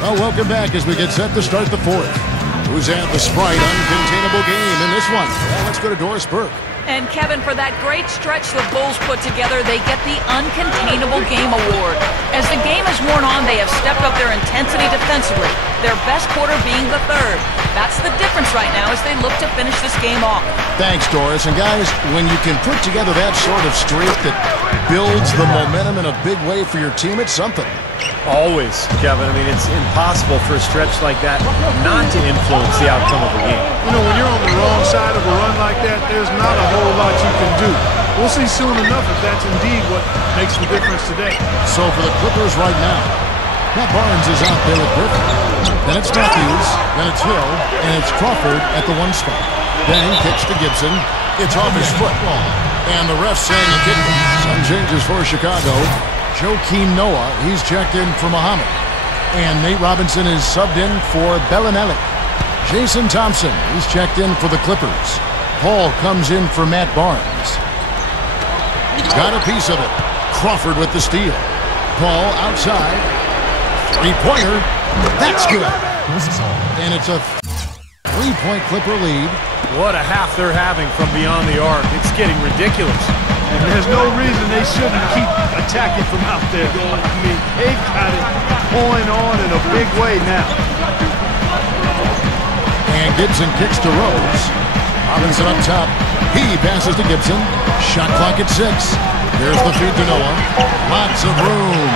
Well, welcome back as we get set to start the fourth. Who's at the Sprite uncontainable game in this one? Well, let's go to Doris Burke. And Kevin, for that great stretch the Bulls put together, they get the Uncontainable Game Award. As the game has worn on, they have stepped up their intensity defensively, their best quarter being the third. That's the difference right now as they look to finish this game off. Thanks, Doris. And guys, when you can put together that sort of streak that builds the momentum in a big way for your team, it's something. Always, Kevin. I mean, it's impossible for a stretch like that not to influence the outcome of a game. You know, when you're on the wrong side of a run like that, there's not a whole lot you can do. We'll see soon enough if that's indeed what makes the difference today. So for the Clippers right now, Matt Barnes is out there with Griffin. Then it's Matthews, then it's Hill, and it's Crawford at the one spot. Then kicks to Gibson. It's off his foot. And the ref's saying a kick. Some changes for Chicago. Joakim Noah, he's checked in for Muhammad. And Nate Robinson is subbed in for Bellinelli. Jason Thompson, he's checked in for the Clippers. Paul comes in for Matt Barnes. Got a piece of it. Crawford with the steal. Paul outside. Three-pointer. That's good. And it's a three-point Clipper lead. What a half they're having from beyond the arc. It's getting ridiculous. And there's no reason they shouldn't keep attacking from out there. I mean, they've got it going on in a big way now. And Gibson kicks to Rose. Robinson up top. He passes to Gibson. Shot clock at 6. There's the feed to Noah. Lots of room.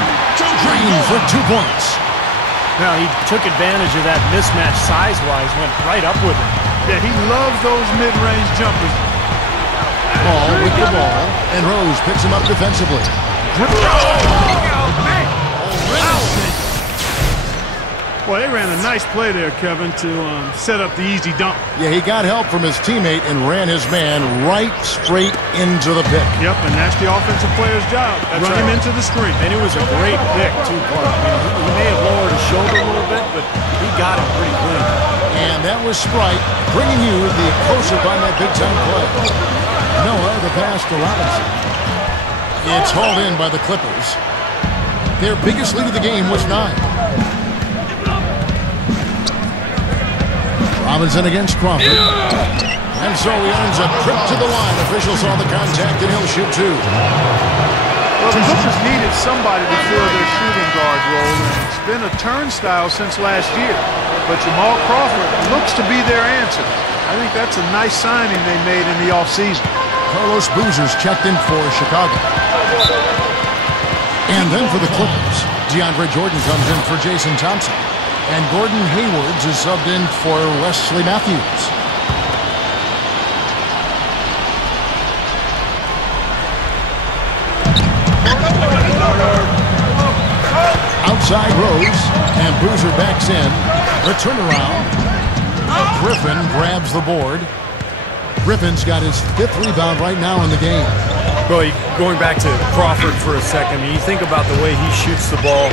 Green for 2 points. Now, he took advantage of that mismatch size-wise, went right up with it. Yeah, he loves those mid-range jumpers. Paul with the ball, and Rose picks him up defensively. Boy, they ran a nice play there, Kevin, to set up the easy dunk. Yeah, he got help from his teammate and ran his man right straight into the pick. Yep, and that's the offensive player's job. Run him into the screen. And it was a great pick, too, Clark. I mean, he may have lowered his shoulder a little bit, but he got it pretty clean. And that was Sprite bringing you the close-up on that big-time play. Noah, the pass to Robinson. It's hauled in by the Clippers. Their biggest lead of the game was 9. Robinson against Crawford. And so he earns a trip to the line. Officials saw the contact, and he'll shoot 2. Well, the Clippers needed somebody to fill their shooting guard role, and it's been a turnstile since last year. But Jamal Crawford looks to be their answer. I think that's a nice signing they made in the offseason. Carlos Boozer's checked in for Chicago. And then for the Clippers, DeAndre Jordan comes in for Jason Thompson. And Gordon Haywards is subbed in for Wesley Matthews. Outside Rose, and Boozer backs in. The turnaround. Griffin grabs the board. Griffin's got his 5th rebound right now in the game. Well, going back to Crawford for a second, I mean, you think about the way he shoots the ball,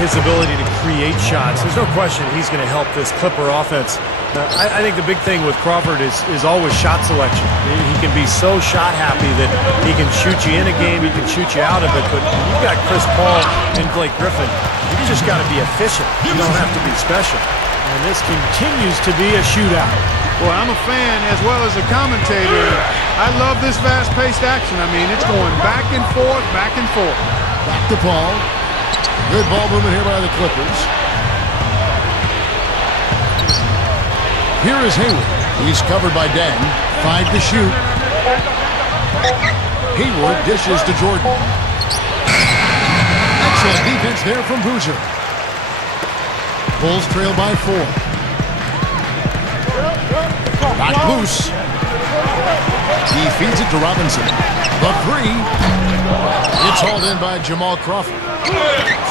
his ability to create shots. There's no question he's going to help this Clipper offense. I think the big thing with Crawford is always shot selection. He can be so shot happy that he can shoot you in a game, he can shoot you out of it. But when you've got Chris Paul and Blake Griffin, you just got to be efficient. You don't have to be special. And this continues to be a shootout. Boy, I'm a fan as well as a commentator. I love this fast-paced action. I mean, it's going back and forth, back and forth. Back to Paul. Good ball movement here by the Clippers. Here is Hayward. He's covered by Deng. 5 to shoot. Hayward dishes to Jordan. Excellent defense there from Boozer. Bulls trail by 4. Back loose. He feeds it to Robinson. The 3. It's hauled in by Jamal Crawford.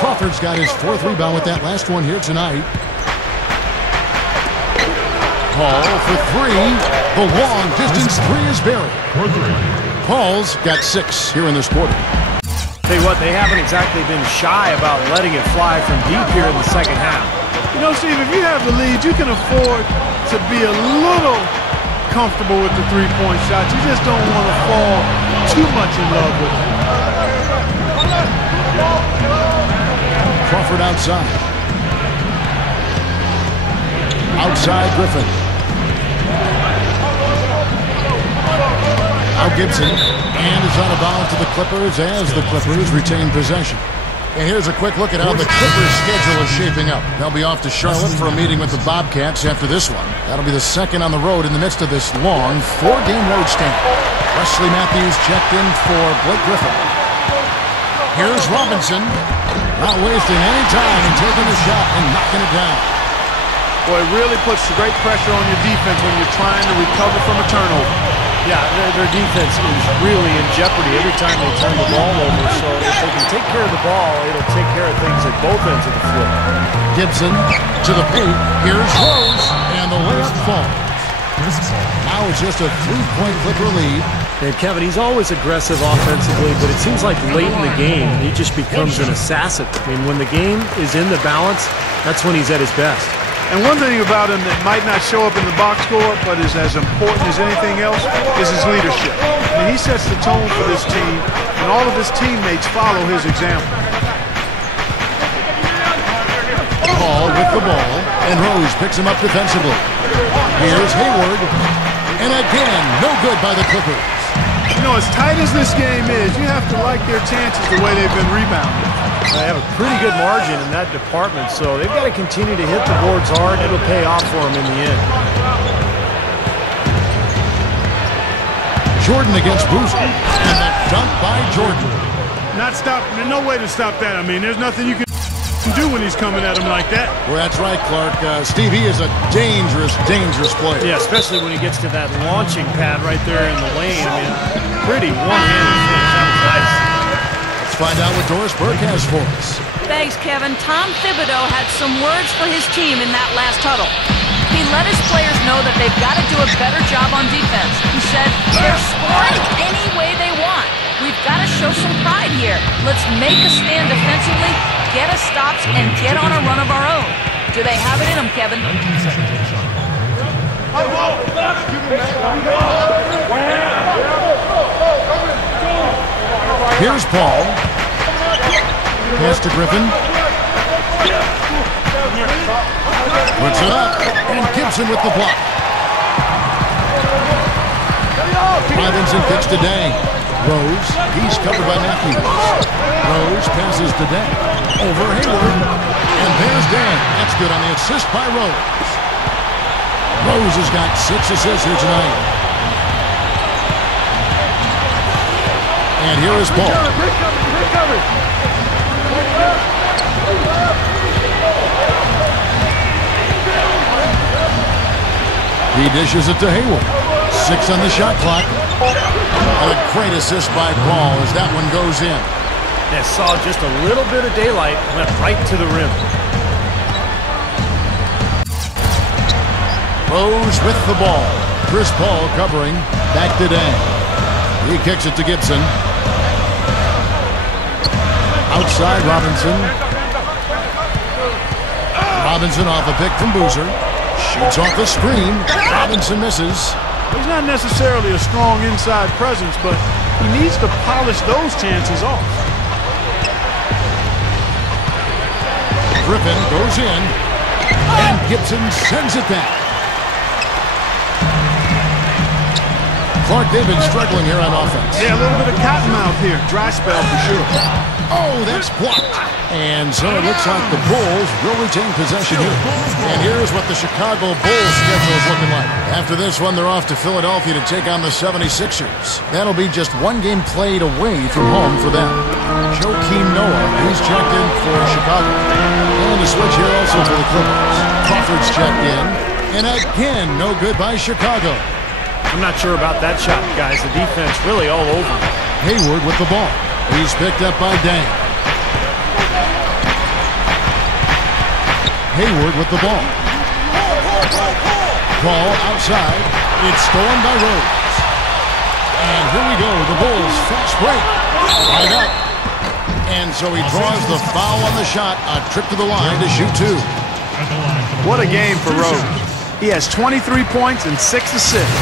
Crawford's got his 4th rebound with that last one here tonight. Paul for 3. The long distance 3 is buried. Paul's got 6 here in this quarter. Tell you what, they haven't exactly been shy about letting it fly from deep here in the second half. You know, Steve, if you have the lead, you can afford to be a little comfortable with the three-point shot. You just don't want to fall too much in love with it. Crawford outside. Outside Griffin. Now Gibson. And is out of bounds to the Clippers as the Clippers retain possession. And here's a quick look at how the Clippers' schedule is shaping up. They'll be off to Charlotte for a meeting with the Bobcats after this one. That'll be the second on the road in the midst of this long 4-game road stand. Wesley Matthews checked in for Blake Griffin. Here's Robinson. Not wasting any time and taking the shot and knocking it down. Boy, it really puts great pressure on your defense when you're trying to recover from a turnover. Yeah, their defense is really in jeopardy every time they turn the ball over. So if they can take care of the ball, it'll take care of things at both ends of the floor. Gibson to the paint. Here's Rose. And the last falls. Now it's just a 3-point Clipper lead. And Kevin, he's always aggressive offensively, but it seems like late in the game, he just becomes an assassin. I mean, when the game is in the balance, that's when he's at his best. And one thing about him that might not show up in the box score, but is as important as anything else, is his leadership. I mean, he sets the tone for this team, and all of his teammates follow his example. Paul with the ball, and Rose picks him up defensively. Here's Hayward, and again, no good by the Clippers. You know, as tight as this game is, you have to like their chances the way they've been rebounding. They have a pretty good margin in that department, so they've got to continue to hit the boards hard. It'll pay off for them in the end. Jordan against Boozer, and the dunk by Jordan. There's no way to stop that. I mean, there's nothing you can do when he's coming at him like that. Well, that's right, Clark. Steve, he is a dangerous, dangerous player. Yeah, especially when he gets to that launching pad right there in the lane. I mean, pretty one-handed finish. That was nice. Let's find out what Doris Burke has for us. Thanks, Kevin. Tom Thibodeau had some words for his team in that last huddle. He let his players know that they've got to do a better job on defense. He said, they're scoring any way they want. We've got to show some pride here. Let's make a stand defensively, get us stops, and get on a run of our own. Do they have it in them, Kevin? Here's Paul. Pass to Griffin. Puts it up, and Gibson with the block. Robinson kicks to Dang. Rose, he's covered by Matthews. Rose passes to Dang. Over Hayward. And there's Dang. That's good on the assist by Rose. Rose has got 6 assists here tonight. And here is Paul. He dishes it to Hayward. 6 on the shot clock. And a great assist by Paul as that one goes in. Yeah, saw just a little bit of daylight, went right to the rim. Rose with the ball. Chris Paul covering. Back to Dang. He kicks it to Gibson. Outside Robinson. Robinson off a pick from Boozer. Shoots off the screen. Robinson misses. He's not necessarily a strong inside presence, but he needs to polish those chances off. Griffin goes in, and Gibson sends it back. Clark, they've been struggling here on offense. Yeah, a little bit of cottonmouth here. Dry spell for sure. Oh, that's blocked. And so it looks like the Bulls will retain possession here. And here's what the Chicago Bulls schedule is looking like. After this one, they're off to Philadelphia to take on the 76ers. That'll be just one game played away from home for them. Joakim Noah, he's checked in for Chicago. And a switch here also for the Clippers. Crawford's checked in. And again, no good by Chicago. I'm not sure about that shot, guys. The defense really all over. Hayward with the ball. He's picked up by Dang. Hayward with the ball. Ball outside. It's stolen by Rose. And here we go. The Bulls fast break. Right up. And so he draws the foul on the shot. A trip to the line to shoot 2. What a game for Rose. He has 23 points and 6 assists.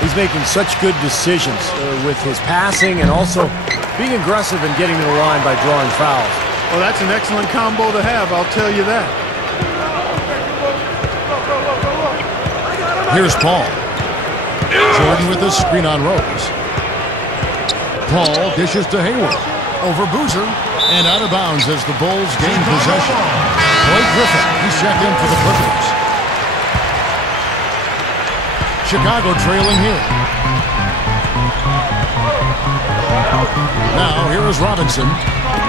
He's making such good decisions with his passing and also being aggressive and getting to the line by drawing fouls. Well, that's an excellent combo to have, I'll tell you that. Here's Paul. Jordan with the screen on Rose. Paul dishes to Hayward. Over Boozer. And out of bounds as the Bulls gain possession. Blake Griffin, he's checked in for the Clippers. Chicago trailing here. Now, here is Robinson.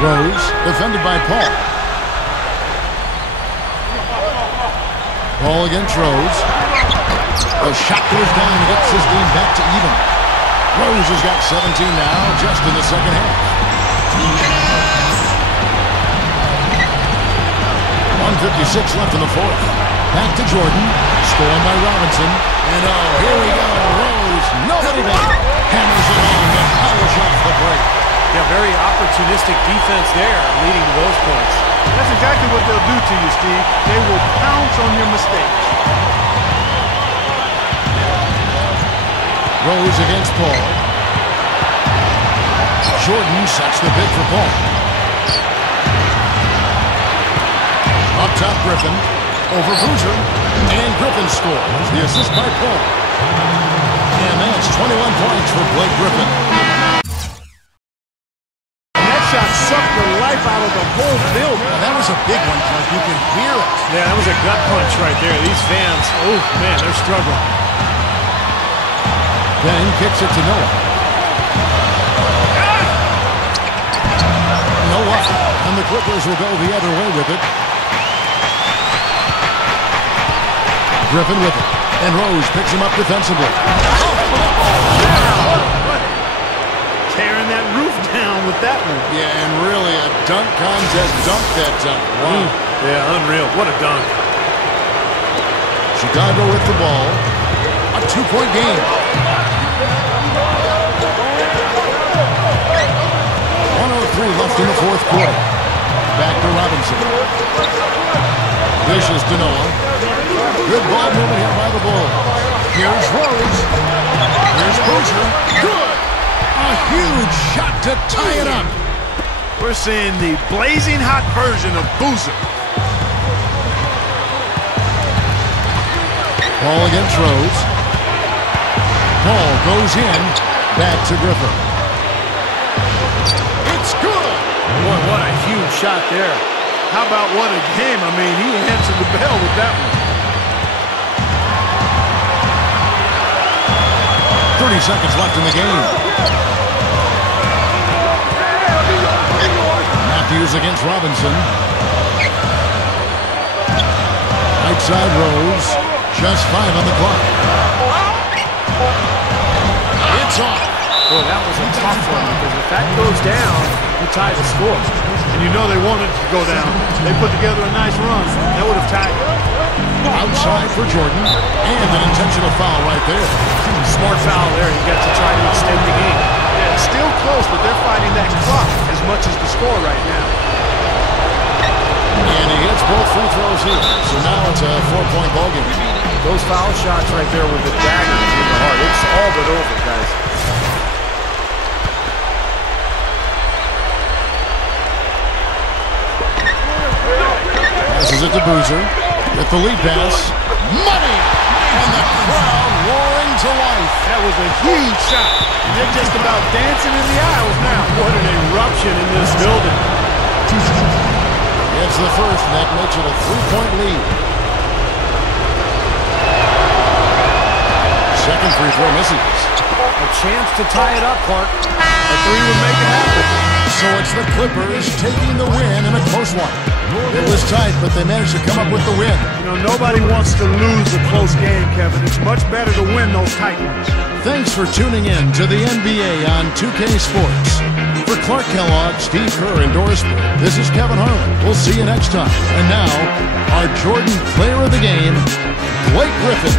Rose, defended by Paul. Paul against Rose. The shot goes down and gets his game back to even. Rose has got 17 now, just in the second half. 1:56 left in the fourth. Back to Jordan. Scored by Robinson. And oh, here we go. Rose, nobody there. Hammers it on to polish off the break. Yeah, very opportunistic defense there, leading to those points. That's exactly what they'll do to you, Steve. They will pounce on your mistakes. Rose against Paul. Jordan sets the pick for Paul. Up top, Griffin. Over Boozer. And Griffin scores. The assist by Paul. And that's 21 points for Blake Griffin. Shot sucked the life out of the whole building. Now, that was a big one because you can hear it. Yeah, that was a gut punch right there. These fans, oh, man, they're struggling. Then kicks it to Noah. Noah. And the Clippers will go the other way with it. Griffin with it. And Rose picks him up defensively. Tearing that roof down with that one. Yeah, and really a dunk contest dunk that time. Wow. Yeah, unreal. What a dunk. Chicago with the ball. A 2-point game. 1:03 left in the fourth quarter. Back to Robinson. Dishes to Noah. Good ball movement here by the Bulls. Here's Rose. Here's Boozer. Good. A huge shot to tie it up. We're seeing the blazing hot version of Boozer. Paul against Rose. Paul goes in. Back to Griffin. It's good. Boy, what a huge shot there. How about what a game? I mean, he answered the bell with that one. 30 seconds left in the game. Matthews against Robinson. Right side Rose. Just 5 on the clock. It's off. Boy, that was a tough one because if that goes down, you tie the score. And you know they wanted it to go down. They put together a nice run. That would have tied it. Outside for Jordan. And an intentional foul right there. Smart foul there. You got to try to extend the game. Yeah, it's still close, but they're fighting that clock as much as the score right now. And he hits both free throws here. So now it's a 4-point ball game. Those foul shots right there with the dagger in the heart. It's all but over, guys. Passes it to Boozer. With the lead pass. Money! And the crowd roaring to life. That was a huge shot. And they're just about dancing in the aisles now. What an eruption in this building. It's the first, and that makes it a 3-point lead. Second free throw misses. A chance to tie it up, Clark. A 3 would make it happen. So it's the Clippers taking the win in a close one. It was tight, but they managed to come up with the win. You know, nobody wants to lose a close game, Kevin. It's much better to win those tight ones. Thanks for tuning in to the NBA on 2K Sports. For Clark Kellogg, Steve Kerr, and Doris Burke, this is Kevin Harlan. We'll see you next time. And now, our Jordan Player of the Game, Blake Griffin.